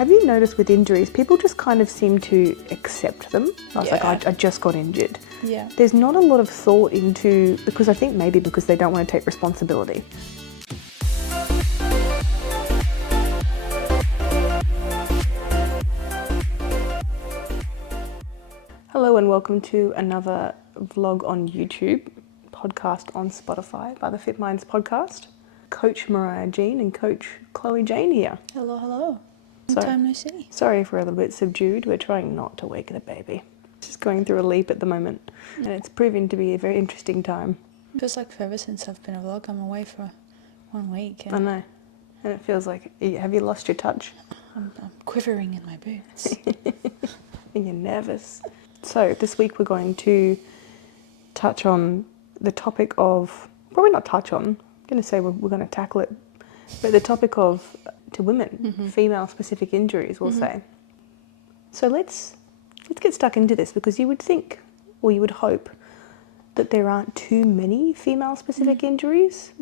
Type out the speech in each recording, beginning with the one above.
Have you noticed with injuries, people just kind of seem to accept them? I was like, I just got injured. Yeah. There's not a lot of thought into, because I think maybe because they don't want to take responsibility. Hello and welcome to another vlog on YouTube, podcast on Spotify by the Fit Minds podcast. Coach Mariah Jean and Coach Chloe Jane here. Hello, hello. Long time no see. Sorry if we're a little bit subdued. We're trying not to wake the baby. Just going through a leap at the moment, and it's proving to be a very interesting time. It feels like forever since I've been a vlog. I'm away for 1 week. I know, and it feels like, have you lost your touch? I'm quivering in my boots. And you're nervous. So this week we're going to touch on the topic of, probably not touch on, I'm going to say we're going to tackle it, but the topic of, to women, female-specific injuries, we'll say. So let's get stuck into this, because you would think, or you would hope, that there aren't too many female-specific injuries,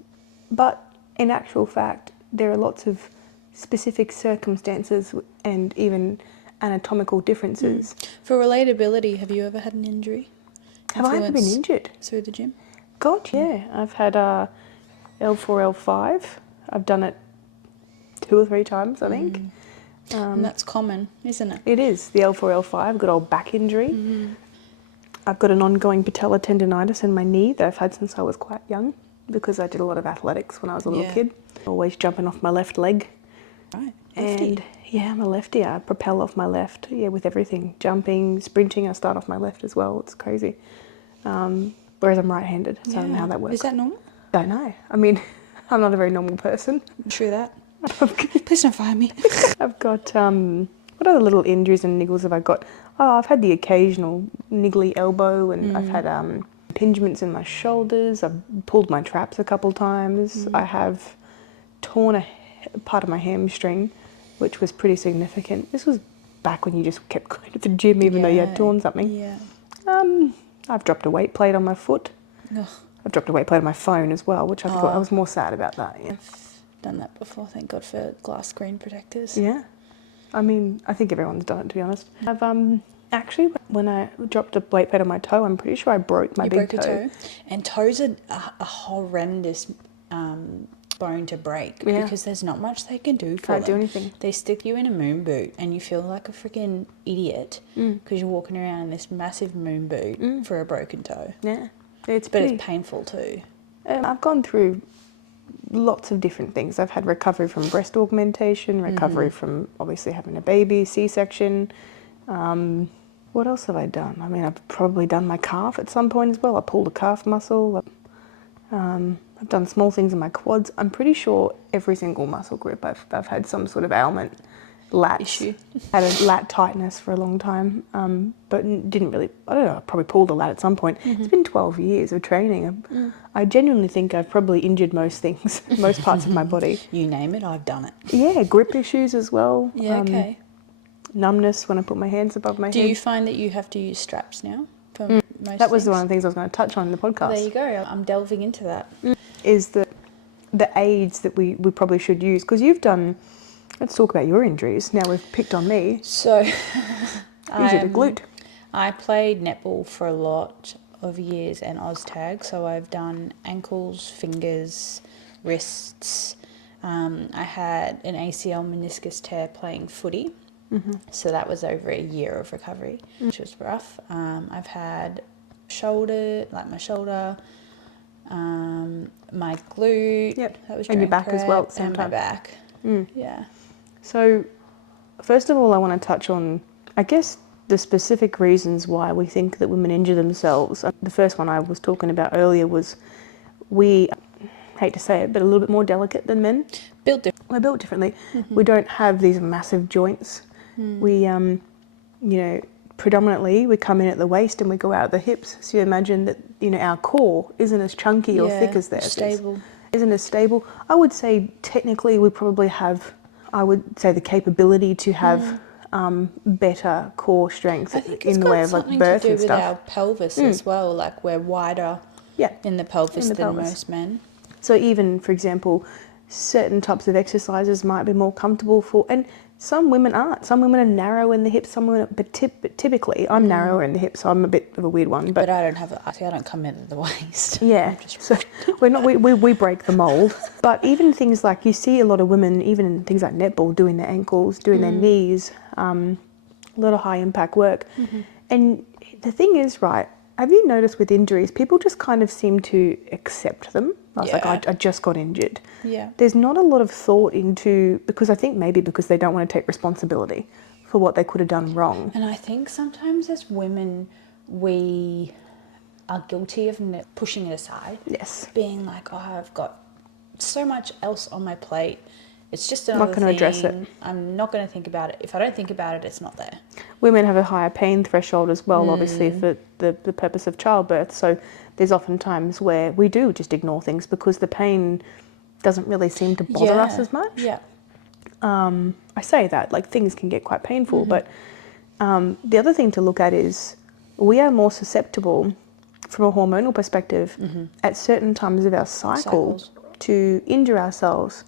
but in actual fact, there are lots of specific circumstances and even anatomical differences. For relatability, have you ever had an injury? Have I ever been injured? Through the gym? God, yeah. I've had L4, L5. I've done it 2 or 3 times, I think. And that's common, isn't it? It is. The L4, L5, good old back injury. I've got an ongoing patella tendonitis in my knee that I've had since I was quite young, because I did a lot of athletics when I was a little kid. Always jumping off my left leg. Right. And yeah, I'm a lefty. I propel off my left. Yeah, with everything. Jumping, sprinting, I start off my left as well. It's crazy. Whereas I'm right-handed, so I don't know how that works. Is that normal? Don't know. I mean, I'm not a very normal person. True that. Please don't fire me. I've got, what other little injuries and niggles have I got? Oh, I've had the occasional niggly elbow, and I've had impingements in my shoulders. I've pulled my traps a couple times. I have torn a part of my hamstring, which was pretty significant. This was back when you just kept going to the gym even though you had torn something. Yeah. I've dropped a weight plate on my foot. Ugh. I've dropped a weight plate on my phone as well, which I thought I was more sad about that. Yeah. I've done that before. Thank God for glass screen protectors. Yeah. I mean, I think everyone's done it, to be honest. I've actually, when I dropped a weight plate on my toe, I'm pretty sure I broke my big toe. You broke a toe. And toes are a horrendous bone to break because there's not much they can do for Can't do anything. They stick you in a moon boot and you feel like a freaking idiot because you're walking around in this massive moon boot for a broken toe. Yeah. It's painful too. I've gone through lots of different things. I've had recovery from breast augmentation, recovery from obviously having a baby, C-section. What else have I done? I mean, I've probably done my calf at some point as well. I pulled a calf muscle. I've done small things in my quads. I'm pretty sure every single muscle group I've had some sort of ailment. Lats. Issue. Had a lat tightness for a long time, but didn't really, I don't know, I probably pulled a lat at some point. It's been 12 years of training. I genuinely think I've probably injured most things, most parts of my body. You name it, I've done it. Yeah, grip issues as well. Yeah, okay. Numbness when I put my hands above my head. Do you find that you have to use straps now for most That was things? one of the things I was going to touch on in the podcast. There you go, I'm delving into that. Is the aids that we probably should use, because you've done, let's talk about your injuries. Now we've picked on me. So, You did a glute. I played netball for a lot of years and OzTag, so I've done ankles, fingers, wrists. I had an ACL meniscus tear playing footy, so that was over a year of recovery, which was rough. I've had my shoulder, my glute, that was and your back as well at the same and time. my back, yeah. So, first of all, I want to touch on, I guess, the specific reasons why we think that women injure themselves. The first one I was talking about earlier was we, hate to say it, but a little bit more delicate than men. Built different. We're built differently. We don't have these massive joints. We, predominantly we come in at the waist and we go out at the hips. So you imagine that, our core isn't as chunky or thick as theirs. Stable. Isn't as stable. I would say technically we probably have, the capability to have better core strength in the way of like birth and stuff. I think it's got something to do with our pelvis as well. Like we're wider in the pelvis than most men. So even, for example, certain types of exercises might be more comfortable for, and Some women aren't. Some women are narrow in the hips. Some women, but typically, I'm narrower in the hips, so I'm a bit of a weird one. But I don't have I don't come in at the waist. Yeah, so we're not. We break the mold. But even things like you see a lot of women, even in things like netball, doing their ankles, doing their knees, a lot of high impact work. And the thing is, right? Have you noticed with injuries, people just kind of seem to accept them? I was like, I just got injured. Yeah. There's not a lot of thought into, because I think maybe because they don't want to take responsibility for what they could have done wrong. And I think sometimes as women, we are guilty of pushing it aside. Yes. Being like, oh, I've got so much else on my plate. It's just another Not going to address it. I'm not going to think about it. If I don't think about it, it's not there. Women have a higher pain threshold as well, obviously, for the purpose of childbirth. So there's often times where we do just ignore things because the pain doesn't really seem to bother us as much. Yeah. I say that, like things can get quite painful, but the other thing to look at is we are more susceptible from a hormonal perspective at certain times of our cycle to injure ourselves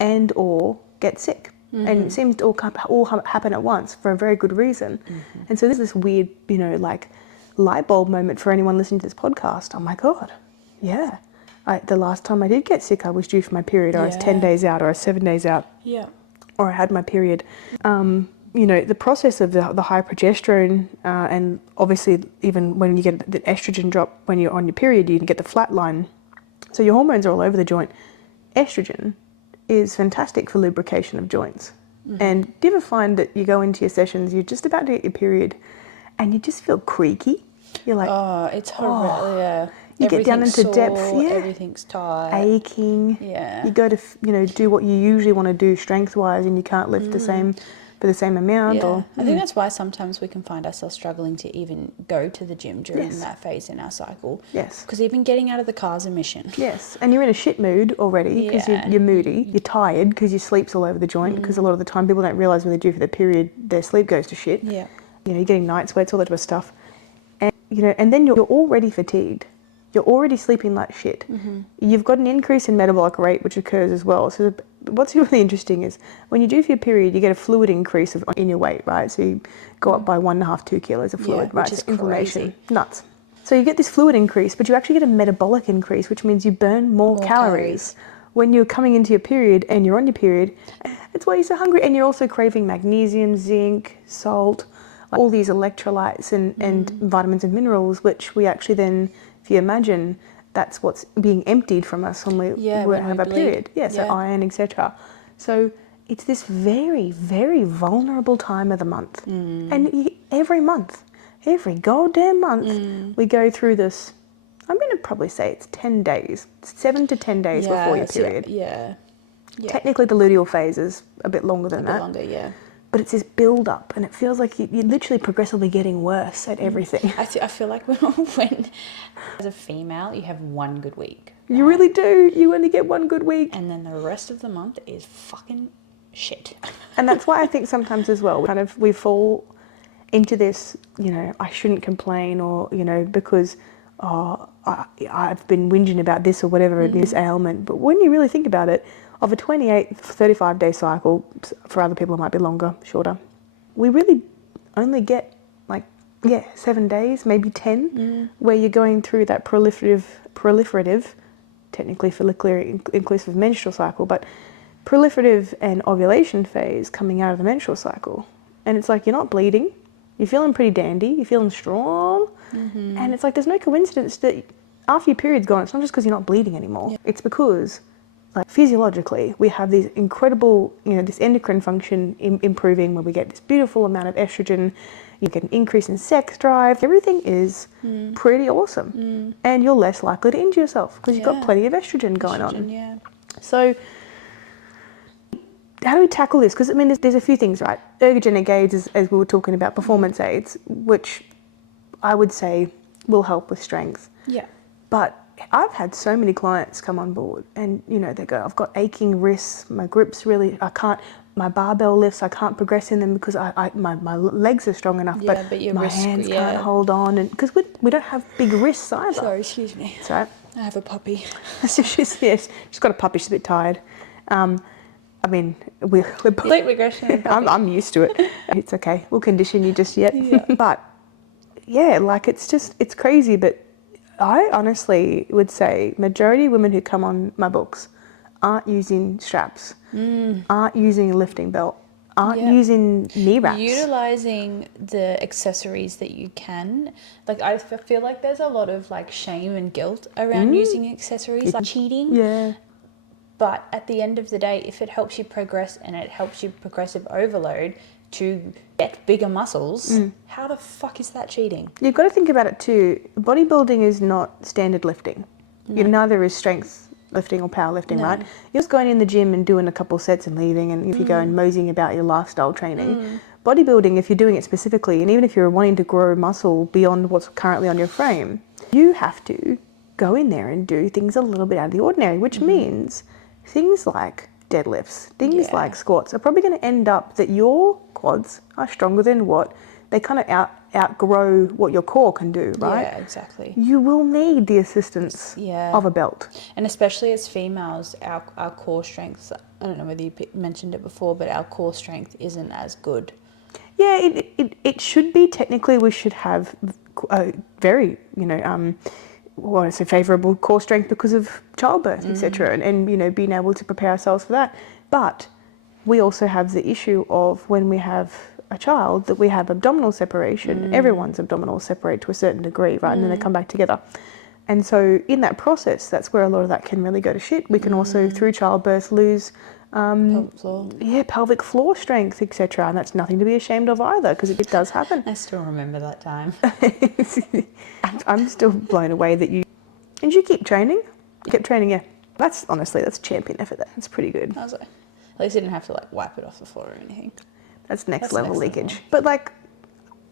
and or get sick. And it seems to all happen at once for a very good reason. And so there's this weird, like light bulb moment for anyone listening to this podcast. Oh my God, yeah. The last time I did get sick, I was due for my period, or I was 10 days out, or I was 7 days out, or I had my period. The process of the high progesterone, and obviously even when you get the estrogen drop when you're on your period, you can get the flat line. So your hormones are all over the joint. Estrogen is fantastic for lubrication of joints. And do you ever find that you go into your sessions, you're just about to get your period, and you just feel creaky? You're like, oh, it's horrible. Yeah. You get down into depth, Everything's tight, aching. Yeah. You go to do what you usually want to do strength wise, and you can't lift the same for the same amount. Yeah. Or I think that's why sometimes we can find ourselves struggling to even go to the gym during that phase in our cycle. Yes. Because even getting out of the car is a mission. Yes, and you're in a shit mood already because you're moody. You're tired because your sleep's all over the joint. Because a lot of the time people don't realise when they're due for their period, their sleep goes to shit. Yeah. You're getting night sweats, all that type of stuff, and and then you're already fatigued. You're already sleeping like shit. You've got an increase in metabolic rate, which occurs as well. So what's really interesting is when you do for your period, you get a fluid increase in your weight, right? So you go up by 1.5, 2 kilos of fluid, right? Which is so inflammation. crazy. Nuts. So you get this fluid increase, but you actually get a metabolic increase, which means you burn more calories when you're coming into your period and you're on your period. That's why you're so hungry. And you're also craving magnesium, zinc, salt, all these electrolytes and vitamins and minerals, which we actually then, if you imagine, that's what's being emptied from us when we have a period. So iron, etc. So it's this very, very vulnerable time of the month. And every month, every goddamn month, we go through this. I'm going to probably say it's 10 days, 7 to 10 days before your period. Yeah. Technically, the luteal phase is a bit longer than that. Longer, yeah. But it's this build up, and it feels like you're literally progressively getting worse at everything. I feel like when as a female, you have one good week. Right? You really do. You only get one good week. And then the rest of the month is fucking shit. And that's why I think sometimes as well, we fall into this, I shouldn't complain, or, because I've been whinging about this or whatever, this ailment. But when you really think about it, of a 28, 35-day cycle, for other people it might be longer, shorter, we really only get 7 days, maybe 10, where you're going through that proliferative, technically follicular inclusive menstrual cycle, but proliferative and ovulation phase coming out of the menstrual cycle. And it's like you're not bleeding, you're feeling pretty dandy, you're feeling strong, and it's like there's no coincidence that after your period's gone, it's not just because you're not bleeding anymore, it's because physiologically, we have these incredible, this endocrine function improving where we get this beautiful amount of estrogen, you get an increase in sex drive, everything is pretty awesome. And you're less likely to injure yourself because you've got plenty of estrogen going on. Yeah. So how do we tackle this? Because, there's a few things, right? Ergogenic aids, as we were talking about, performance aids, which I would say will help with strength. Yeah. But I've had so many clients come on board and, they go, I've got aching wrists, my grips really, my barbell lifts, I can't progress in them because my legs are strong enough, but your my wrists, hands can't hold on. And because we don't have big wrists either. Sorry, excuse me. That's right. I have a puppy. She's got a puppy, she's a bit tired. I mean, we're Complete regression. I'm used to it. It's okay. We'll condition you just yet. Yeah. But yeah, like it's crazy. But I honestly would say majority of women who come on my books aren't using straps, aren't using a lifting belt, aren't Yeah. using knee wraps. Utilizing the accessories that you can. Like, I feel like there's a lot of like shame and guilt around using accessories, like cheating. Yeah. But at the end of the day, if it helps you progress and it helps you progressive overload to get bigger muscles, how the fuck is that cheating? You've got to think about it too. Bodybuilding is not standard lifting. Neither is strength lifting or powerlifting, right? You're just going in the gym and doing a couple sets and leaving, and if you go and moseying about your lifestyle training. Bodybuilding, if you're doing it specifically, and even if you're wanting to grow muscle beyond what's currently on your frame, you have to go in there and do things a little bit out of the ordinary, which means things like deadlifts, things like squats are probably going to end up that your quads are stronger than what they kind of outgrow what your core can do, right? Yeah, exactly. You will need the assistance of a belt. And especially as females, our core strength, I don't know whether you mentioned it before, but our core strength isn't as good. Yeah, it should be. Technically, we should have a very, what I say, favourable core strength because of childbirth, etc., and being able to prepare ourselves for that. But we also have the issue of when we have a child that we have abdominal separation. Everyone's abdominals separate to a certain degree, right? And then they come back together. And so in that process, that's where a lot of that can really go to shit. We can also, through childbirth, lose Pelvic floor. pelvic floor strength, etc. And that's nothing to be ashamed of either, because it does happen. I still remember that time. I'm still blown away that you... And you keep training? You kept training, yeah. That's champion effort. That's pretty good. I was like, at least I didn't have to like wipe it off the floor or anything. That's next level leakage. But like,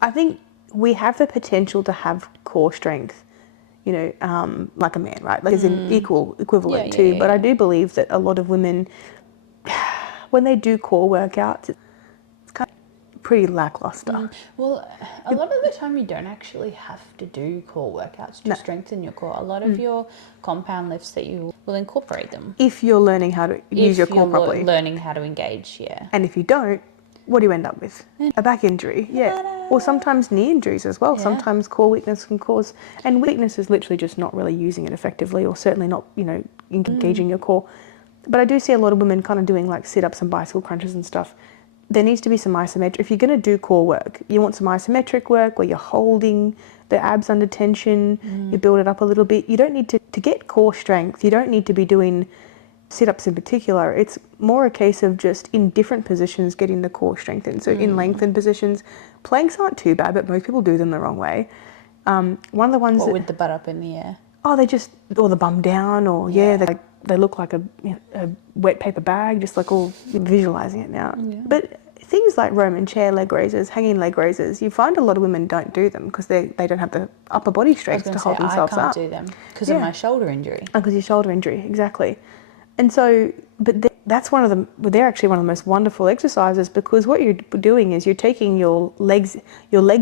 I think we have the potential to have core strength, like a man, right? Like as in equivalent to. But I do believe that a lot of women, when they do core workouts, it's kind of pretty lackluster. Well, a lot of the time you don't actually have to do core workouts to strengthen your core. A lot of your compound lifts that you will incorporate them. If you're learning how to use your core properly. Learning how to engage, yeah. And if you don't, what do you end up with? A back injury, or sometimes knee injuries as well. Sometimes core weakness can cause, and weakness is literally just not really using it effectively, or certainly not, engaging your core. But I do see a lot of women kind of doing like sit-ups and bicycle crunches and stuff. There needs to be some isometric. If you're going to do core work, you want some isometric work where you're holding the abs under tension, you build it up a little bit. You don't need to get core strength, you don't need to be doing sit-ups in particular. It's more a case of just in different positions getting the core strengthened. So in lengthened positions, planks aren't too bad, but most people do them the wrong way. One of the ones with the butt up in the air? Oh, or the bum down, or they look like a wet paper bag, just like all visualising it now. Yeah. But things like Roman chair leg raises, hanging leg raises, you find a lot of women don't do them because they don't have the upper body strength to hold themselves up. I can't do them because of my shoulder injury. Because your shoulder injury, exactly. And so, they're actually one of the most wonderful exercises, because what you're doing is you're taking your legs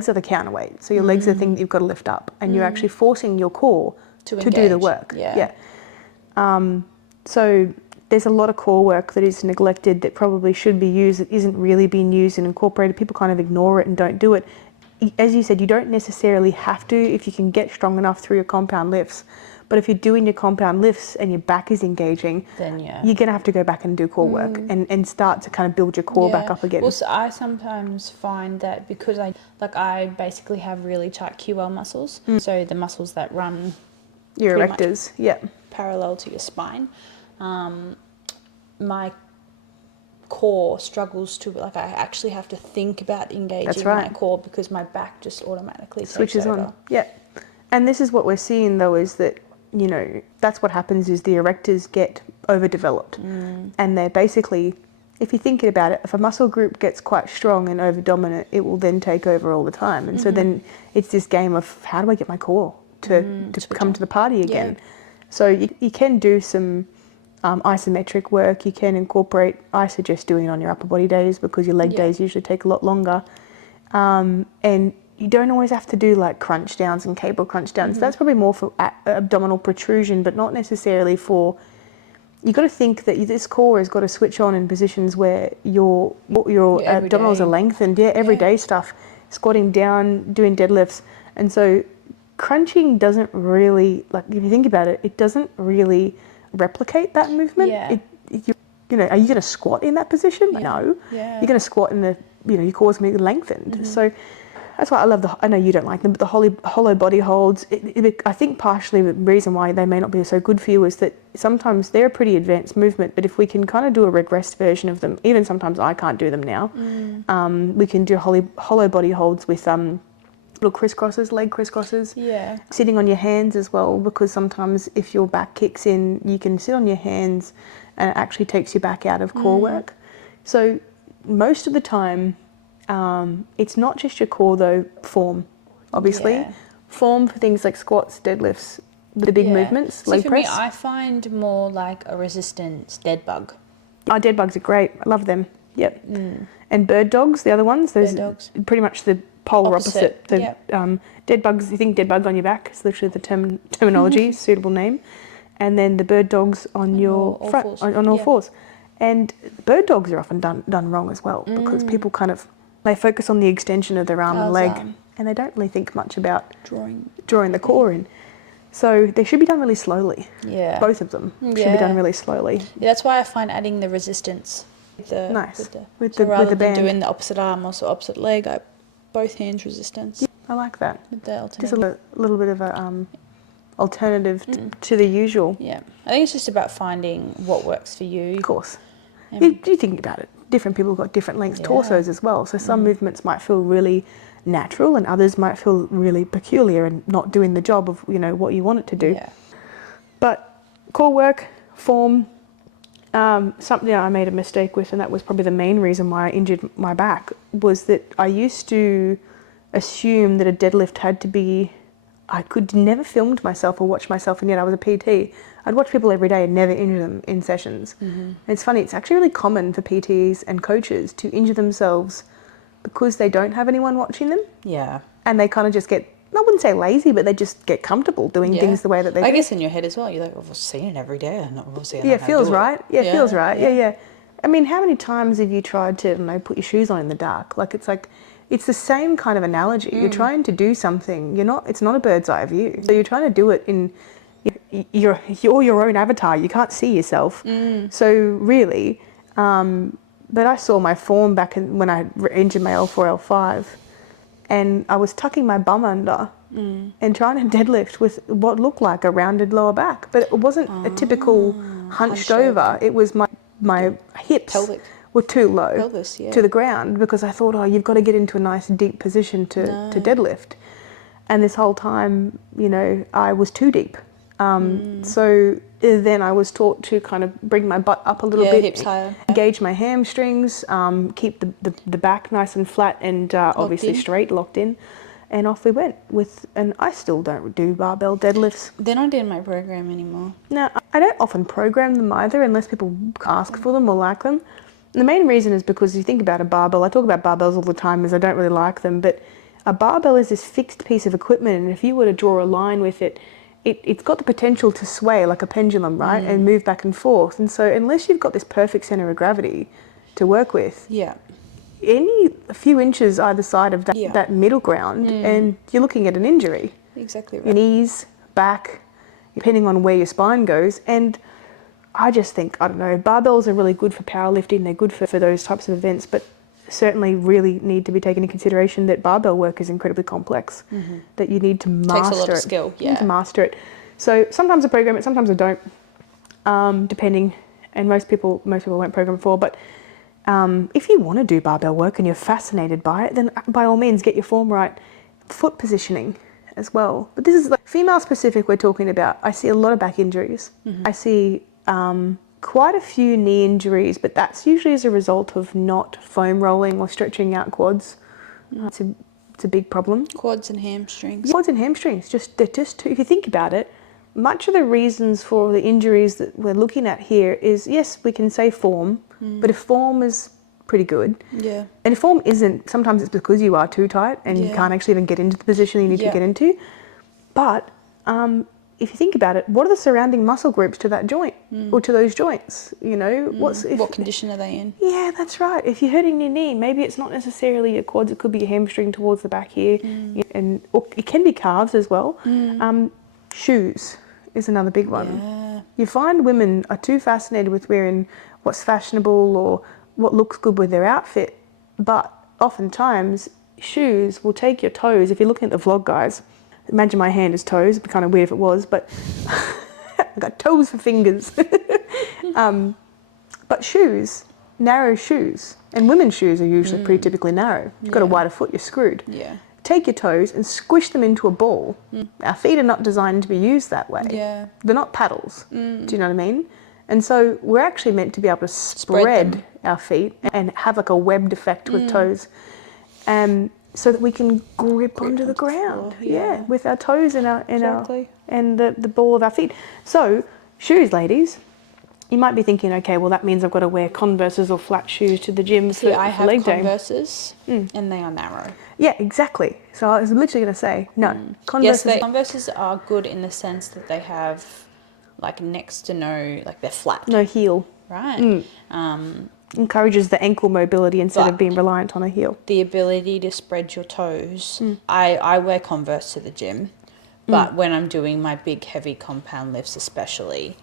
are the counterweight. So your legs are the thing that you've got to lift up, and you're actually forcing your core to do the work. Yeah. So there's a lot of core work that is neglected that probably should be used, that isn't really being used and incorporated. People kind of ignore it and don't do it. As you said, you don't necessarily have to if you can get strong enough through your compound lifts. But if you're doing your compound lifts and your back is engaging, then you're going to have to go back and do core work and start to kind of build your core back up again. Well, so I sometimes find that because I basically have really tight QL muscles, so the muscles that run your erectors, parallel to your spine, my core struggles to, I actually have to think about engaging my core because my back just automatically switches takes over. On. Yeah. And this is what we're seeing though, is that that's what happens is the erectors get overdeveloped. And they're basically, if you think about it, if a muscle group gets quite strong and over dominant, it will then take over all the time. And so then it's this game of how do I get my core to come to the party again? Yeah. So you can do some isometric work. You can incorporate, I suggest doing it on your upper body days because your leg days usually take a lot longer. And you don't always have to do like crunch downs and cable crunch downs. That's probably more for abdominal protrusion, but not necessarily for you got to think that this core has got to switch on in positions where your abdominals everyday. are lengthened. Yeah, everyday stuff, squatting down, doing deadlifts, and so crunching doesn't really, like, if you think about it, it doesn't really replicate that movement. Yeah. Are you going to squat in that position? Yeah. No. Yeah. You're going to squat in your core's going to be lengthened. So that's why I love I know you don't like them, but the hollow body holds, I think partially the reason why they may not be so good for you is that sometimes they're a pretty advanced movement, but if we can kind of do a regressed version of them, even sometimes I can't do them now, we can do hollow body holds with little crisscrosses, leg crisscrosses. Yeah. Sitting on your hands as well, because sometimes if your back kicks in, you can sit on your hands and it actually takes your back out of core work. So most of the time, it's not just your core though, form, obviously. Yeah. Form for things like squats, deadlifts, the big movemts, leg for press. me, I find more like a resistance dead bug. Our dead bugs are great. I love them. Yep. And bird dogs, the other ones, those Bird dogs. are pretty much the polar opposite. The Yep. dead bugs, you think dead bug on your back, it's literally the terminology, suitable name. And then the bird dogs on your all front, fours. on all Yeah. fours. And bird dogs are often done wrong as well, because people they focus on the extension of their arm and leg, and they don't really think much about drawing the core in. So they should be done really slowly. Yeah. Both of them should be done really slowly. Yeah, that's why I find adding the resistance with the With so the rather than band. doing the opposite arm or opposite leg, I both hands resistance I like that. with the Just alternative. a little bit of a alternative to the usual. Yeah, I think it's just about finding what works for you. Of course. And- You think about it. Different people have got different lengths torsos as well. So some movements might feel really natural and others might feel really peculiar and not doing the job of, what you want it to do. Yeah. But core work, form, something I made a mistake with, and that was probably the main reason why I injured my back, was that I used to assume that a deadlift had to be, I could never filmed myself or watch myself, and yet I was a PT. I'd watch people every day and never injure them in sessions. And it's funny, it's actually really common for PTs and coaches to injure themselves because they don't have anyone watching them, Yeah. and they kind of just get, I wouldn't say lazy, but they just get comfortable doing things the way that they do. I guess in your head as well, you're like, I've seen it every day. I'm not obviously. I know Yeah, how to feels do it." right. Yeah, Yeah, feels right. yeah. Yeah. I mean, how many times have you tried to, put your shoes on in the dark? It's the same kind of analogy. You're trying to do something. It's not a bird's eye view. So you're trying to do it in you're your own avatar. You can't see yourself. So really, but I saw my form back when I injured my L4, L5, and I was tucking my bum under and trying to deadlift with what looked like a rounded lower back, but it wasn't a typical hunched over. It was my hips Pelvic. were too low Pelvis, yeah. to the ground, because I thought, you've got to get into a nice deep position to deadlift. And this whole time, I was too deep. So then I was taught to kind of bring my butt up a little bit, hips higher. engage my hamstrings, keep the back nice and flat and obviously in. straight, locked in. And off we went and I still don't do barbell deadlifts. They're not in my program anymore. No, I don't often program them either unless people ask for them or like them. And the main reason is because you think about a barbell, I talk about barbells all the time as I don't really like them, but a barbell is this fixed piece of equipment, and if you were to draw a line with it, it's got the potential to sway like a pendulum, right, and move back and forth. And so unless you've got this perfect centre of gravity to work with, Yeah. a few inches either side of that middle ground, and you're looking at an injury. Exactly right. Your knees, back, depending on where your spine goes. And I just think, I don't know, barbells are really good for powerlifting. They're good for those types of events, but certainly really need to be taken into consideration that barbell work is incredibly complex, that you need to master Takes a lot of it. skill, You need to master it. So sometimes I program it, sometimes I don't, depending, and most people won't program for, but if you want to do barbell work and you're fascinated by it, then by all means get your form right. Foot positioning as well. But this is like female specific we're talking about. I see a lot of back injuries. I see quite a few knee injuries, but that's usually as a result of not foam rolling or stretching out quads. It's a big problem. Quads and hamstrings. Quads and hamstrings, they're just if you think about it, much of the reasons for the injuries that we're looking at here is, yes, we can say form, but if form is pretty good, Yeah. and if form isn't, sometimes it's because you are too tight and you can't actually even get into the position you need to get into. But if you think about it, what are the surrounding muscle groups to that joint or to those joints? You know, what condition are they in? Yeah, that's right. If you're hurting your knee, maybe it's not necessarily your quads. It could be your hamstring towards the back here, and or it can be calves as well. Shoes is another big one. Yeah. You find women are too fascinated with wearing what's fashionable or what looks good with their outfit, but oftentimes shoes will take your toes. If you're looking at the vlog, guys, imagine my hand as toes. It'd be kind of weird if it was, but I've got toes for fingers. But shoes, narrow shoes, and women's shoes are usually pretty typically narrow. If you've got a wider foot, you're screwed. Yeah. Take your toes and squish them into a ball. Our feet are not designed to be used that way. Yeah. They're not paddles. Do you know what I mean? And so we're actually meant to be able to spread our feet and have like a webbed effect with toes, so that we can grip onto the ground. Floor, yeah. With our toes and Exactly. the ball of our feet. So shoes, ladies. You might be thinking, okay, well that means I've got to wear Converses or flat shoes to the gym See, I for have leg day. Converses, and they are narrow. Yeah, exactly. So I was literally going to say, no. Yes, Converses are good in the sense that they have like next to no, like they're flat. No heel. Right. Encourages the ankle mobility instead of But- being reliant on a heel. The ability to spread your toes. I wear Converse to the gym, but when I'm doing my big heavy compound lifts especially,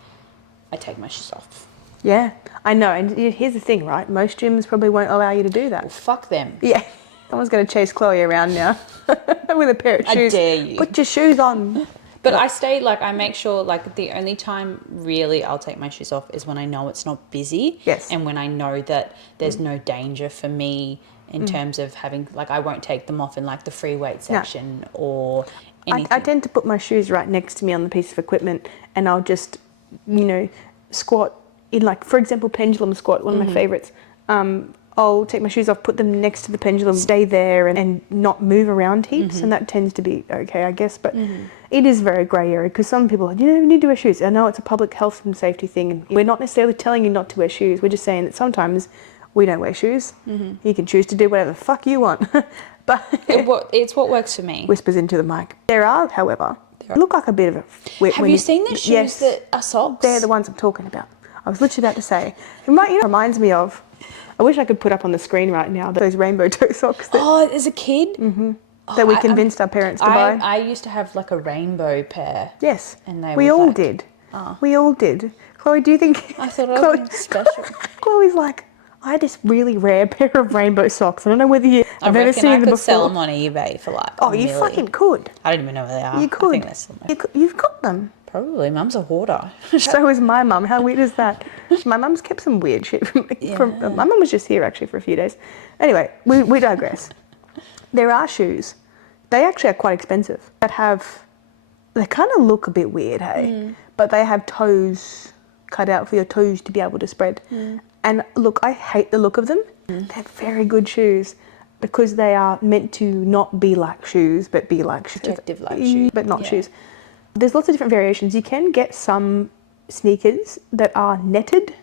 I take my shoes off. Yeah, I know. And here's the thing, right? Most gyms probably won't allow you to do that. Well, fuck them. Yeah. Someone's going to chase Chloe around now with a pair of shoes. I dare you. Put your shoes on. But I stay, like, I make sure, like, the only time really I'll take my shoes off is when I know it's not busy. Yes. And when I know that there's no danger for me in terms of having, like, I won't take them off in, like, the free weight section or anything. I tend to put my shoes right next to me on the piece of equipment, and I'll just, squat in, like, for example, pendulum squat, one of my favorites. I'll take my shoes off, put them next to the pendulum, stay there and not move around heaps, and that tends to be okay, I guess. But it is very grey area because some people are, you need to wear shoes. I know it's a public health and safety thing, and we're not necessarily telling you not to wear shoes. We're just saying that sometimes we don't wear shoes. You can choose to do whatever the fuck you want. But It's what works for me. whispers into the mic. There are, however, look like a bit of a... Have you seen the shoes that are socks? They're the ones I'm talking about. I was literally about to say. It reminds me of... I wish I could put up on the screen right now those rainbow toe socks that, Oh, as a kid? that we convinced our parents to buy. I used to have like a rainbow pair. Yes, And they we were all like- did. We all did. Chloe, do you think... I thought I was special. Chloe's like, I had this really rare pair of rainbow socks. I don't know whether you... I I've never reckon seen I them could before. sell them on eBay for like Oh, a you million. fucking could. I don't even know where they are. You I could. think they're somewhere. You've got them. Probably. Mum's a hoarder. So is my mum. How weird is that? My mum's kept some weird shit from my mum was just here actually for a few days. Anyway, we digress. There are shoes. They actually are quite expensive. They kind of look a bit weird, hey? But they have toes cut out for your toes to be able to spread. And look, I hate the look of them. They're very good shoes because they are meant to not be like shoes, but be like shoes. Protective like shoes. But not Yeah. shoes. There's lots of different variations. You can get some sneakers that are netted,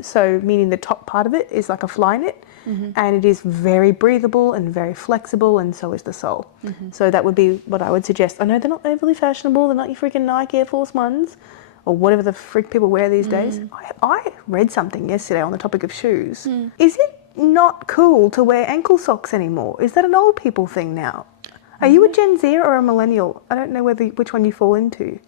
so meaning the top part of it is like a fly net, and it is very breathable and very flexible, and so is the sole. So that would be what I would suggest. I know they're not overly fashionable. They're not your freaking Nike Air Force Ones or whatever the freak people wear these days. I read something yesterday on the topic of shoes. Is it not cool to wear ankle socks anymore? Is that an old people thing now? Are you a Gen Z or a millennial? I don't know which one you fall into.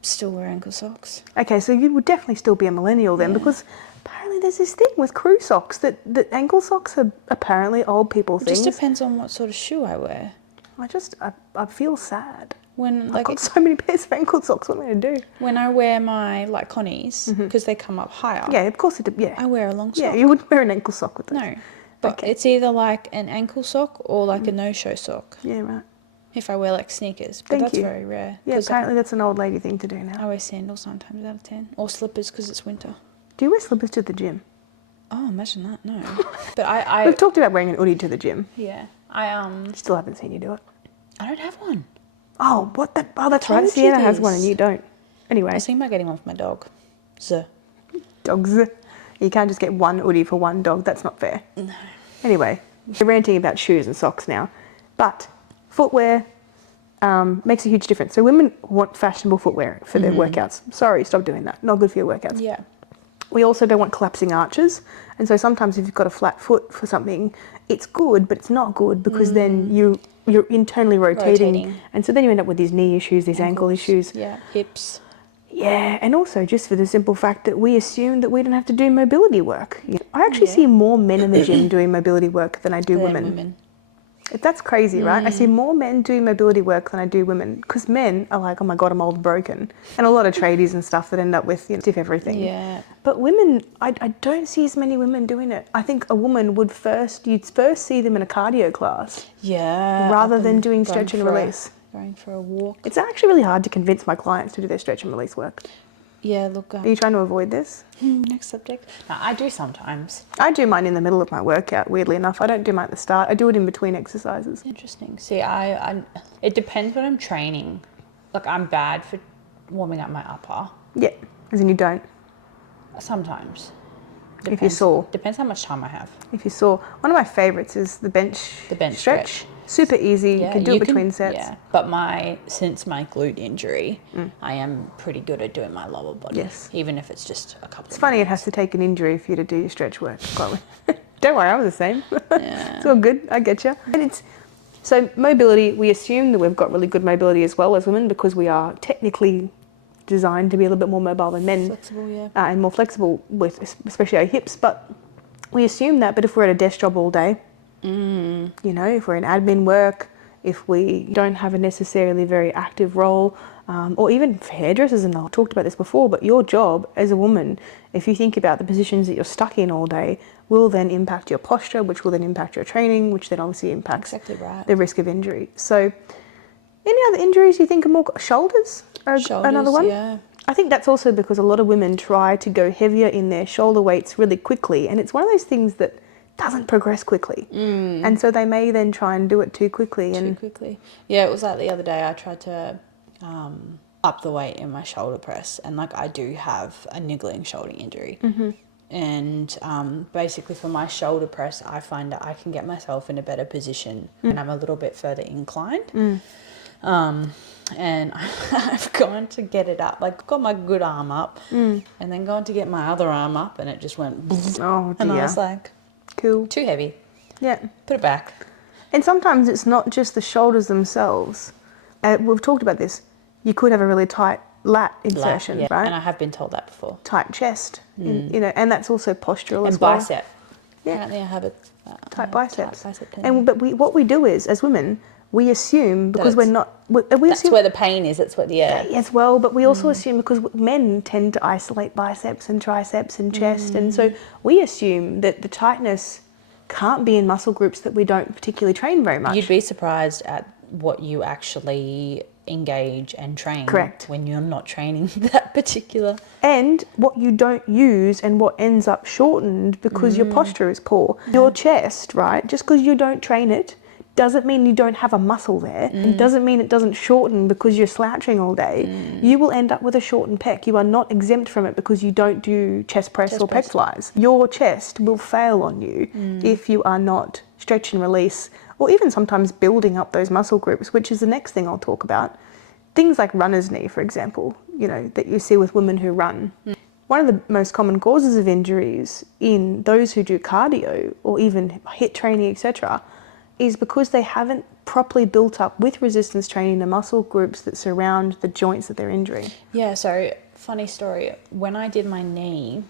Still wear ankle socks. Okay, so you would definitely still be a millennial then, because apparently there's this thing with crew socks that ankle socks are apparently old people It things. just depends on what sort of shoe I wear. I feel sad. When I've like got so many pairs of ankle socks. What am I going to do? when I wear my like connies because they come up higher. Yeah, of course yeah. I wear a long sock. Yeah, you wouldn't wear an ankle sock with those. No, but Okay. it's either like an ankle sock or like a no-show sock. Yeah, right. If I wear like sneakers, but Thank that's you. very rare. Yeah, 'cause apparently that's an old lady thing to do I now. wear sandals 9 times out of 10, or slippers because it's winter. Do you wear slippers to the gym? Oh, imagine that. No, but I We've talked about wearing an hoodie to the gym. yeah, Still haven't seen you do it. I don't have one. Oh, what the? Oh, that's right. Told you Sienna has one and this. you don't. I Anyway, was thinking about getting one for my dog. So dogs. You can't just get one hoodie for one dog. That's not fair. no. Anyway, we're ranting about shoes and socks now. But footwear, makes a huge difference. So women want fashionable footwear for their workouts. Sorry, stop doing that. Not good for your workouts. Yeah. We also don't want collapsing arches. And so sometimes if you've got a flat foot for something, it's good, but it's not good because then you're internally rotating. And so then you end up with these knee issues, these ankle issues. Yeah, hips. Yeah, and also just for the simple fact that we assume that we don't have to do mobility work. I actually see more men in the gym doing mobility work than I do women. That's crazy, right? I see more men doing mobility work than I do women because men are like, oh my God, I'm old and broken. And a lot of tradies and stuff that end up with stiff everything. Yeah. But women, I don't see as many women doing it. I think a woman you'd first see them in a cardio class. Yeah. Rather than doing stretch and release. Going for a walk. It's actually really hard to convince my clients to do their stretch and release work. Yeah, look. Are you trying to avoid this? Next subject. No, I do sometimes. I do mine in the middle of my workout, weirdly enough. I don't do mine at the start. I do it in between exercises. Interesting. See, it depends when I'm training. Like, I'm bad for warming up my upper. Yeah, as in you don't. Sometimes. If you're sore. Depends how much time I have. If you're sore. One of my favourites is the bench stretch. Super easy. Yeah, you can do it between sets. Yeah, but since my glute injury, I am pretty good at doing my lower body. Yes. Even if it's just a couple It's funny it has to take an injury for you to do your stretch work, Chloe. Don't worry, I was the same. Yeah. It's all good, I get you. So mobility, we assume that we've got really good mobility as well as women because we are technically designed to be a little bit more mobile than men. Flexible, yeah. And more flexible with especially our hips. But we assume that, but if we're at a desk job all day, if we're in admin work, if we don't have a necessarily very active role, or even for hairdressers, and I've talked about this before, but your job as a woman, if you think about the positions that you're stuck in all day, will then impact your posture, which will then impact your training, which then obviously impacts the risk of injury. So any other injuries you think are more shoulders? Another one? Yeah. I think that's also because a lot of women try to go heavier in their shoulder weights really quickly, and it's one of those things that doesn't progress quickly. And so they may then try and do it too quickly. Yeah, it was like the other day I tried to up the weight in my shoulder press, and like I do have a niggling shoulder injury. And basically for my shoulder press, I find that I can get myself in a better position and I'm a little bit further inclined. And I've gone to get it up, like got my good arm up, and then gone to get my other arm up, and it just went. Oh dear. And I was like, cool. Too heavy. Yeah. Put it back. And sometimes it's not just the shoulders themselves. We've talked about this. You could have a really tight lat insertion, right? And I have been told that before. Tight chest, and that's also postural as well. And bicep. Yeah. Apparently I have a tight biceps. Tight bicep tendon. What we do is, as women, we assume because we're not. That's where the pain is. That's what the as well. But we also assume because men tend to isolate biceps and triceps and chest, and so we assume that the tightness can't be in muscle groups that we don't particularly train very much. You'd be surprised at what you actually engage and train. Correct. When you're not training that particular. And what you don't use and what ends up shortened because your posture is poor. Your chest, right? Just because you don't train it doesn't mean you don't have a muscle there. It doesn't mean it doesn't shorten because you're slouching all day. You will end up with a shortened pec. You are not exempt from it because you don't do chest press or pec flies. Your chest will fail on you if you are not stretch and release, or even sometimes building up those muscle groups, which is the next thing I'll talk about. Things like runner's knee, for example, that you see with women who run. One of the most common causes of injuries in those who do cardio or even HIIT training, etc., is because they haven't properly built up with resistance training the muscle groups that surround the joints that they're injuring. Yeah, so funny story. When I did my knee,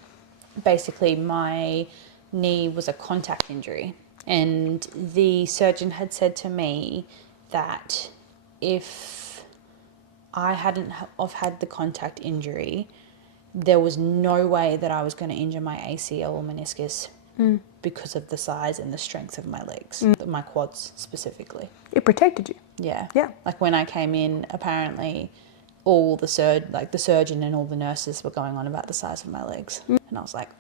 basically my knee was a contact injury, and the surgeon had said to me that if I hadn't have had the contact injury, there was no way that I was going to injure my ACL or meniscus because of the size and the strength of my legs, my quads specifically. It protected you. Yeah. Yeah. Like when I came in, apparently all the surgeon and all the nurses were going on about the size of my legs. And I was like,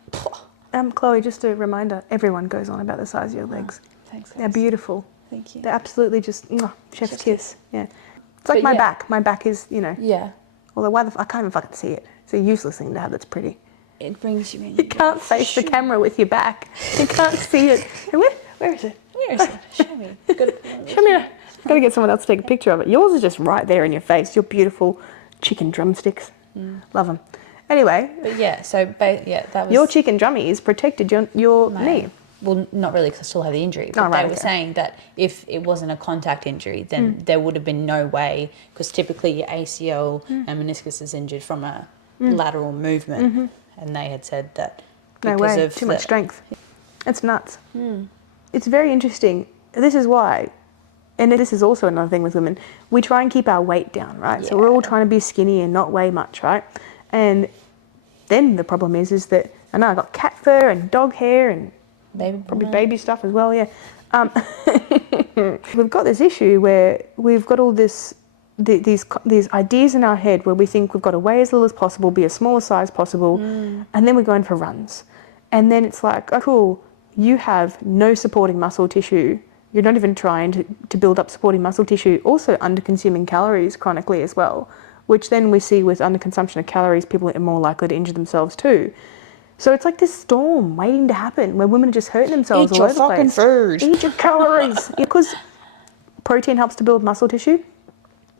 Chloe, just a reminder, everyone goes on about the size of your legs. Thanks. They're beautiful. Thank you. They're absolutely just chef's kiss. Yeah. It's like my back. My back is, Yeah. Although I can't even fucking see it. It's a useless thing to have that's pretty. It brings you in. You can't face the camera with your back. You can't see it. Where is it? Where is it? Show me. Show me. Gotta get someone else to take a picture of it. Yours is just right there in your face. Your beautiful chicken drumsticks. Love them. Anyway. But yeah, that was... Your chicken drummies protected your knee. Well, not really, because I still have the injury. But they were saying that if it wasn't a contact injury, then there would have been no way, because typically your ACL and meniscus is injured from a lateral movement. And they had said that because of too much strength. It's nuts. It's very interesting. This is why, and this is also another thing with women, we try and keep our weight down, right? So we're all trying to be skinny and not weigh much, right? And then the problem is that, I know I got cat fur and dog hair and probably baby stuff as well, yeah. We've got this issue where we've got all these ideas in our head where we think we've got to weigh as little as possible, be as small a size possible, and then we're going for runs. And then it's like, oh, cool, you have no supporting muscle tissue. You're not even trying to build up supporting muscle tissue, also under-consuming calories chronically as well, which then we see with under-consumption of calories, people are more likely to injure themselves too. So it's like this storm waiting to happen where women are just hurting themselves all over the place. Eat your fucking food. Eat your calories. Because protein helps to build muscle tissue,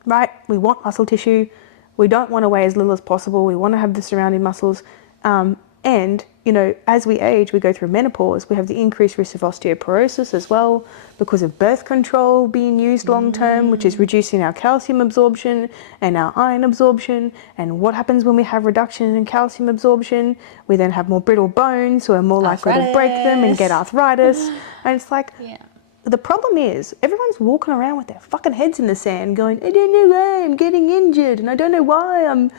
right? We want muscle tissue. We don't want to weigh as little as possible. We want to have the surrounding muscles. And, as we age, we go through menopause. We have the increased risk of osteoporosis as well because of birth control being used long term, which is reducing our calcium absorption and our iron absorption. And what happens when we have reduction in calcium absorption? We then have more brittle bones, so we're more likely to break them and get arthritis. And it's like, the problem is everyone's walking around with their fucking heads in the sand going, I don't know why I'm getting injured and I don't know why I'm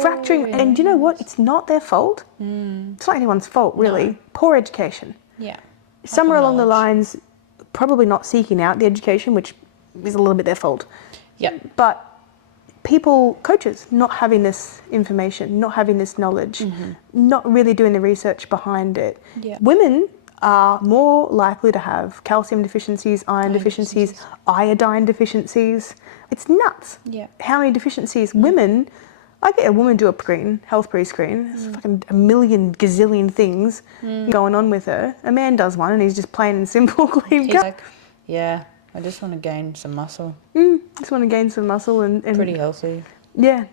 fracturing. And you know what? It's not their fault. It's not anyone's fault, really. No. Poor education. Yeah. Somewhere along the lines, probably not seeking out the education, which is a little bit their fault. Yeah. But coaches, not having this information, not having this knowledge, not really doing the research behind it. Yeah. Women are more likely to have calcium deficiencies, iron deficiencies, iodine deficiencies. It's nuts. Yeah. How many deficiencies women, I get a woman do a health pre-screen, there's fucking a million gazillion things going on with her. A man does one and he's just plain and simple clean cut. Like, yeah, I just want to gain some muscle. Just want to gain some muscle and pretty healthy. Yeah,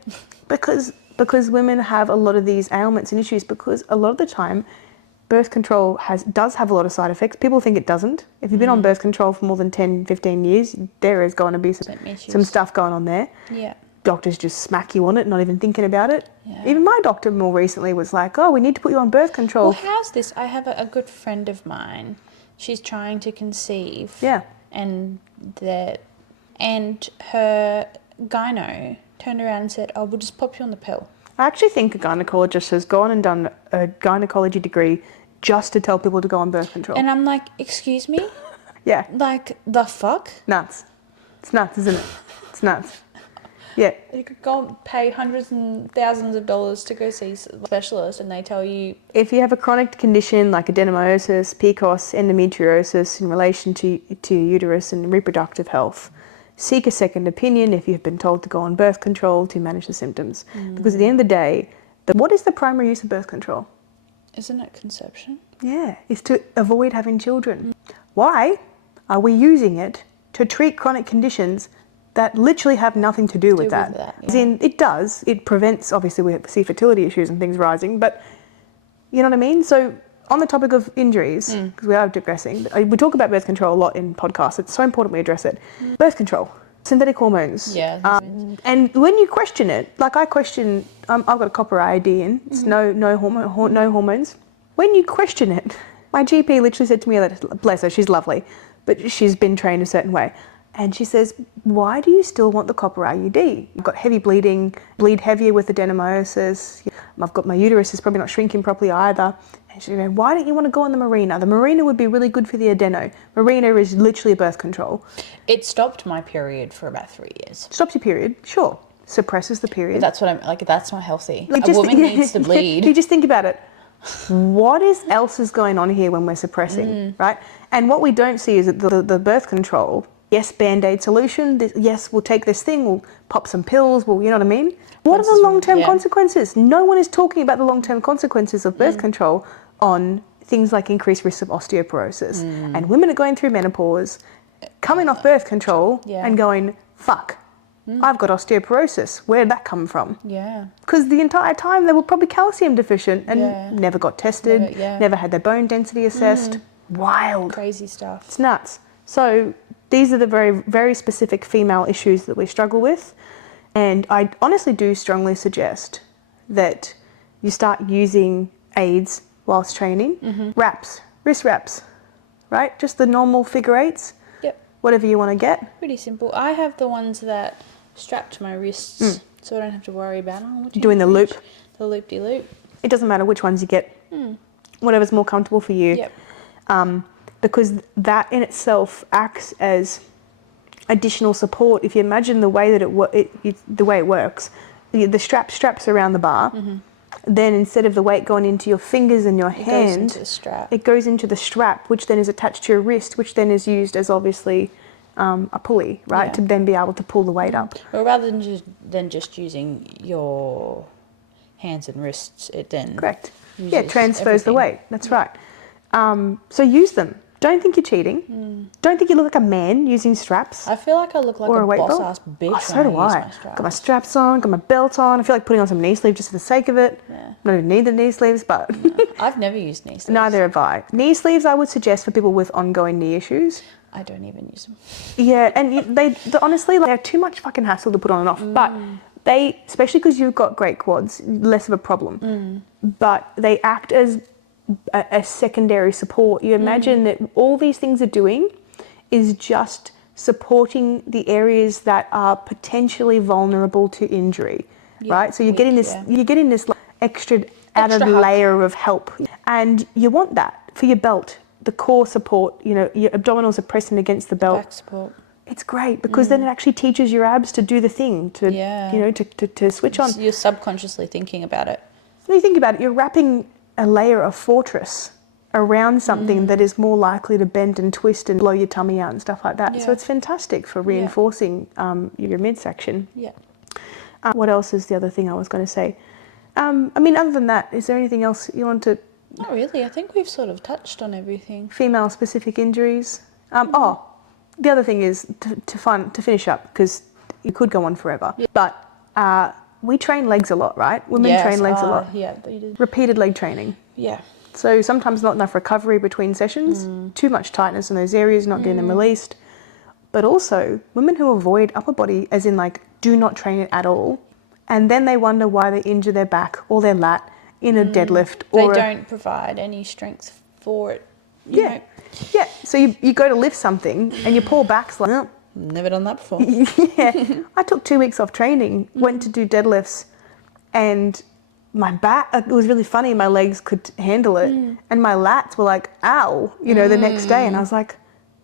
because women have a lot of these ailments and issues because a lot of the time birth control does have a lot of side effects. People think it doesn't. If you've been on birth control for more than 10, 15 years, there is going to be some stuff going on there. Yeah. Doctors just smack you on it, not even thinking about it. Yeah. Even my doctor more recently was like, oh, we need to put you on birth control. Well, how's this? I have a good friend of mine. She's trying to conceive. Yeah. And her gyno turned around and said, oh, we'll just pop you on the pill. I actually think a gynecologist has gone and done a gynecology degree just to tell people to go on birth control. And I'm like, excuse me? Yeah. Like, the fuck? Nuts. It's nuts, isn't it? It's nuts. Yeah. You could go and pay hundreds and thousands of dollars to go see a specialist and they tell you... If you have a chronic condition like adenomyosis, PCOS, endometriosis in relation to your uterus and reproductive health, seek a second opinion if you've been told to go on birth control to manage the symptoms. Because at the end of the day, what is the primary use of birth control? Isn't it conception? Yeah, it's to avoid having children. Why are we using it to treat chronic conditions that literally have nothing to do with that? Yeah. As in, it does. It prevents, obviously, we see fertility issues and things rising, but you know what I mean? So on the topic of injuries, because we are digressing, we talk about birth control a lot in podcasts. It's so important we address it. Birth control, synthetic hormones. Yeah. And when you question it, like I question, I've got a copper IUD in, it's no hormones. When you question it, my GP literally said to me, that, bless her, she's lovely, but she's been trained a certain way. And she says, why do you still want the copper IUD? I've got heavy bleeding, bleed heavier with adenomyosis. I've got my uterus is probably not shrinking properly either. And she goes, why don't you want to go on the Mirena? The Mirena would be really good for the adeno. Mirena is literally birth control. It stopped my period for about 3 years. Stops your period, sure. Suppresses the period. But that's what I'm like. That's not healthy. Like a woman needs to bleed. You just think about it. What else is going on here when we're suppressing, right? And what we don't see is that the birth control, yes, Band-Aid solution, yes, we'll take this thing, we'll pop some pills, you know what I mean? What are the long-term consequences? No one is talking about the long-term consequences of birth control on things like increased risk of osteoporosis. And women are going through menopause, coming off birth control Yeah. and going, fuck, I've got osteoporosis. Where did that come from? Yeah. Because the entire time they were probably calcium deficient and Yeah. never got tested, never had their bone density assessed. Wild. Crazy stuff. It's nuts. So these are the very, very specific female issues that we struggle with. And I honestly do strongly suggest that you start using aids whilst training. Wraps, wrist wraps, right? Just the normal figure eights. Yep. Whatever you want to get. Pretty simple. I have the ones that strap to my wrists, so I don't have to worry about Doing the loop. The loop-de-loop. It doesn't matter which ones you get. Whatever's more comfortable for you. Yep. Because that in itself acts as additional support. If you imagine the way that the way it works, the straps around the bar. Then instead of the weight going into your fingers and your hand, goes into the strap. It goes into the strap, which then is attached to your wrist, which then is used as obviously a pulley, right, to then be able to pull the weight up. Well, rather than just using your hands and wrists, it then Correct. Yeah, transfers the everything. weight. That's right. So use them. Don't think you're cheating. Don't think you look like a man using straps. I feel like I look like Or a a weight boss belt? ass bitch Oh, so when do I use I. my straps. Got my straps on, got my belt on. I feel like putting on some knee sleeves just for the sake of it. Yeah. I don't even need the knee sleeves, but I've never used knee sleeves. neither have I. Knee sleeves I would suggest for people with ongoing knee issues. I don't even use them. Yeah, and they honestly, they're too much fucking hassle to put on and off. But they, especially because you've got great quads, less of a problem. But they act as a secondary support. You imagine that all these things are doing is just supporting the areas that are potentially vulnerable to injury, right? So you're getting this extra added Extra help. layer of help, and you want that for your belt, the core support. You know, your abdominals are pressing against the belt. Back support. It's great because then it actually teaches your abs to do the thing, to switch on. You're subconsciously thinking about it. When you think about it, you're wrapping a layer of fortress around something that is more likely to bend and twist and blow your tummy out and stuff like that. So Yeah. it's fantastic for reinforcing your midsection. Yeah. What else is the other thing I was going to say? I mean, other than that, is there anything else you want to... Not really. I think we've sort of touched on everything. Female-specific injuries? Oh, the other thing is to finish up, because you could go on forever. Yeah. But we train legs a lot, right? Women train legs a lot. Yeah, they did. Repeated leg training. Yeah. So sometimes not enough recovery between sessions, too much tightness in those areas, not getting them released. But also, women who avoid upper body, as in like do not train it at all, and then they wonder why they injure their back or their lat in a deadlift. Or They don't provide any strength for it. You know. Yeah. So you go to lift something and your poor back's like, oh. Never done that before. Yeah. I took 2 weeks off training, went to do deadlifts, and my back, it was really funny, my legs could handle it, and my lats were like, ow, the next day. And I was like,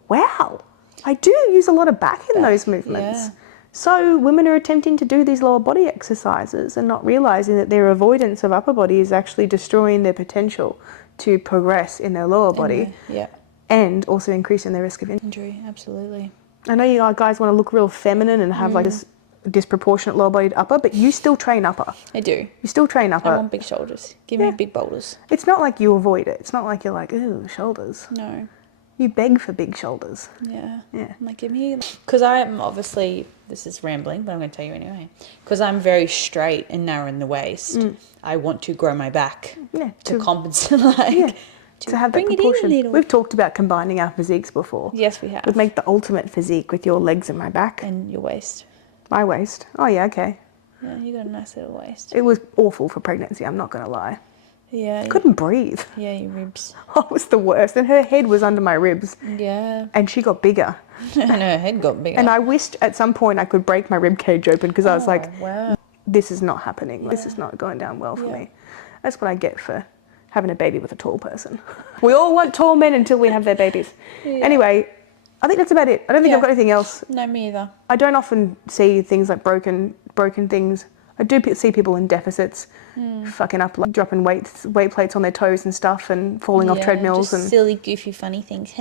wow, I do use a lot of back in those movements. Yeah. So women are attempting to do these lower body exercises and not realising that their avoidance of upper body is actually destroying their potential to progress in their lower body Yeah. and also increasing their risk of injury. Injury, absolutely. I know you guys want to look real feminine and have like this disproportionate lower body to upper, but you still train upper. I do. You still train upper. I want big shoulders. Give me big boulders. It's not like you avoid it. It's not like you're like, ooh, shoulders. No. You beg for big shoulders. Yeah. Yeah. I'm like, give me... Because I'm obviously... This is rambling, but I'm going to tell you anyway. Because I'm very straight and narrow in the waist. I want to grow my back to compensate, to have that bring it in a proportion. little. We've talked about combining our physiques before. Yes, we have. We'd make the ultimate physique with your legs and my back. And your waist. My waist. Oh, yeah, okay. Yeah, you got a nice little waist. It was awful for pregnancy, I'm not going to lie. Yeah. Couldn't breathe. Yeah, your ribs. Oh, it was the worst. And her head was under my ribs. Yeah. And she got bigger. And her head got bigger. And I wished at some point I could break my rib cage open because I was like, wow. this is not happening. This is not going down well for me. That's what I get for having a baby with a tall person. We all want tall men until we have their babies. Anyway, I think that's about it. I don't think I've got anything else. No, me either. I don't often see things like broken things. I do see people in deficits, fucking up, like dropping weight plates on their toes and stuff, and falling off treadmills just and silly, goofy, funny things.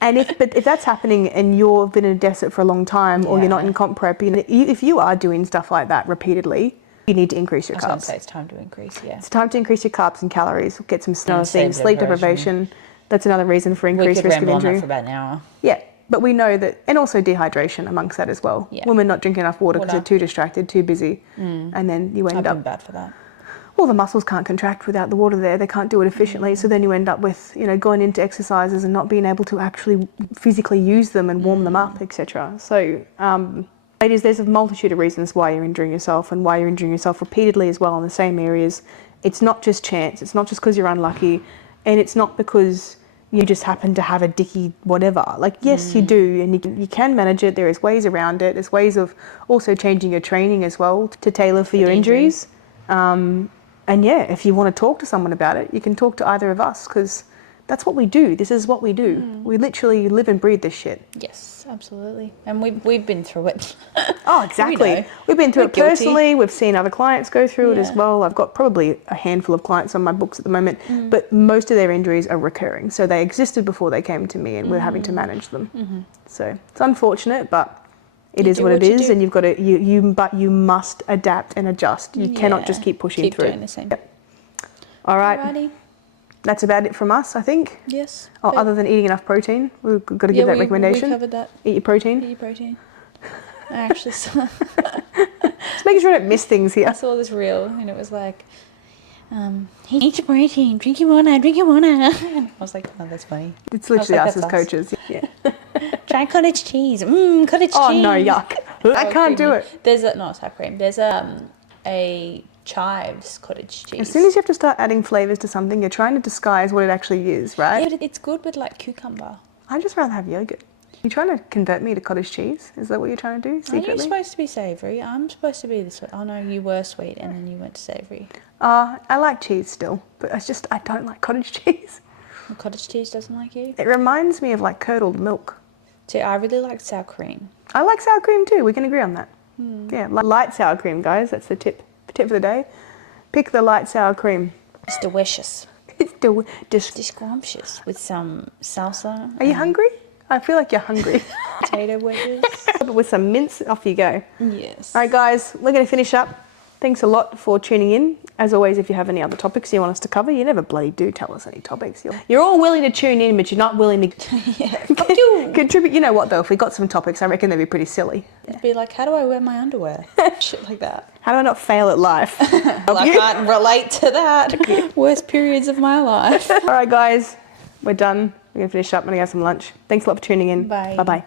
And if that's happening and you've been in a deficit for a long time, or you're not in comp prep, if you are doing stuff like that repeatedly, you need to increase your I was going carbs. to say it's time to increase. Yeah. It's time to increase your carbs and calories. Get some sleep sleep deprivation. That's another reason for We increased could risk of ramble on that injury. for about an hour. Yeah, but we know that, and also dehydration amongst that as well. Yeah. Women not drinking enough water because they're too distracted, too busy, and then you end I've up. been bad for that. Well, the muscles can't contract without the water there. They can't do it efficiently. So then you end up with, going into exercises and not being able to actually physically use them and warm them up, etc. So, ladies, there's a multitude of reasons why you're injuring yourself and why you're injuring yourself repeatedly as well in the same areas. It's not just chance. It's not just because you're unlucky. And it's not because you just happen to have a dicky whatever. Like, yes, you do, and you can manage it. There is ways around it. There's ways of also changing your training as well to tailor for your injuries. And yeah, if you want to talk to someone about it, you can talk to either of us, because that's what we do. This is what we do. We literally live and breathe this shit. Yes, absolutely. And we've been through it. Oh, exactly. We've been through it personally. We've seen other clients go through it as well. I've got probably a handful of clients on my books at the moment, but most of their injuries are recurring. So they existed before they came to me, and we're having to manage them. So it's unfortunate, but it is what it is, and you've got to but you must adapt and adjust. You cannot just keep pushing through. Keep doing the same. Yep. All right. Alrighty. That's about it from us, I think. Yes. Oh, other than eating enough protein, we've got to give that recommendation. We covered that. Eat your protein. Eat your protein. I actually saw, Just making sure I don't miss things here. I saw this reel, and it was like, eat your protein, drink your water, drink your water. And I was like, oh, that's funny. It's literally like, us as that's coaches. Yeah. Try cottage cheese. Cottage cheese. Oh no, yuck! I can't do it. There's not sour cream. There's a chives cottage cheese. As soon as you have to start adding flavors to something, you're trying to disguise what it actually is, right? Yeah, but it's good with like cucumber. I'd just rather have yogurt. You're trying to convert me to cottage cheese? Is that what you're trying to do secretly? Are you supposed to be savoury? I'm supposed to be this way. Oh no, you were sweet and then you went to savoury. I like cheese still, but I don't like cottage cheese. The cottage cheese doesn't like you? It reminds me of like curdled milk. See, I really like sour cream. I like sour cream too. We can agree on that. Yeah, light sour cream, guys. That's the tip for the day. Pick the light sour cream. It's delicious. It's Scrumptious with some salsa. Are you hungry? I feel like you're hungry. Potato wedges. With some mince, off you go. Yes. All right, guys, we're going to finish up. Thanks a lot for tuning in. As always, if you have any other topics you want us to cover, you never bloody do tell us any topics. You're all willing to tune in, but you're not willing to contribute. You know what, though? If we got some topics, I reckon they'd be pretty silly. It'd be like, how do I wear my underwear? Shit like that. How do I not fail at life? Well, I can't relate to that. Worst periods of my life. All right, guys, we're done. We're going to finish up. I'm going to have some lunch. Thanks a lot for tuning in. Bye. Bye-bye.